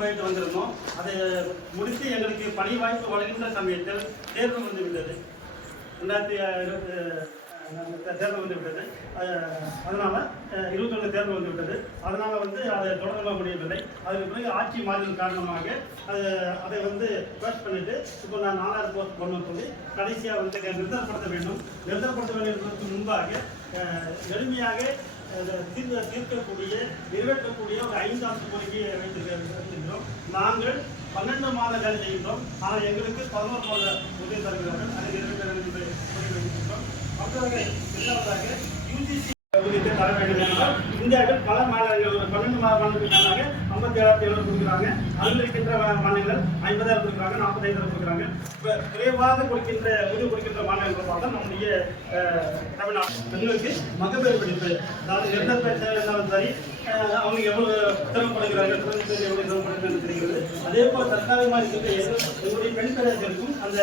போயிட்டு வந்திருந்தோம். அதை முடித்து எங்களுக்கு பணி வாய்ப்பு வழங்குகின்ற சமயத்தில் தேர்வு வந்துவிட்டது. 2020 தேர்தல் வந்துவிட்டது. அதனால் 21 தேர்தல் வந்துவிட்டது. அதனால் அதை தொடர முடியவில்லை. அதுக்கு பிறகு ஆட்சி மாறின் காரணமாக அதை பேஸ் பண்ணிட்டு இப்போ நான் 4வது போஸ்ட் பண்ண சொல்லி கடைசியாக நிறுத்தப்படுத்த வேண்டும். நிறுத்தப்படுத்த வேண்டியதற்கு முன்பாக எளிமையாக தீர்க்கக்கூடிய நிறைவேற்றக்கூடிய ஒரு 5 கோரிக்கையை வைத்திருக்கிறோம். நாங்கள் 12 மாத வேலை செய்கின்றோம். ஆனால் எங்களுக்கு 11 மாத உதவி தருகிறார்கள். அதை நிறைவேற்ற வேண்டும் என்று வைத்திருக்கிறோம். மற்றவர்கள் இரண்டாவதாக UGC ஊதியத்தை தர வேண்டும் என்றால் இந்தியாவில் பல மாநிலங்கள் 12 மாநிலங்களுக்கு மேலாக 57,700 கொடுக்குறாங்க. அதில் இருக்கின்ற மாநிலங்கள் 50,000 கொடுக்குறாங்க, 45,000 கொடுக்குறாங்க. இப்போ குறைவாக ஊதியம் கொடுக்கின்ற மாநிலங்கள் பார்த்தா நம்முடைய தமிழ்நாடு. பெண்களுக்கு மகப்பேறு படிப்பு, அதாவது எந்த பிரச்சனை இருந்தாலும் சரி, அவங்க எவ்வளவு சிரமப்படுகிறார்கள், எவ்வளவு சிரமப்படுகிறது தெரிகிறது. அதே போல் தற்காலிகமாக இருக்கின்ற எங்களுடைய பெண் பேரர்களுக்கும் அந்த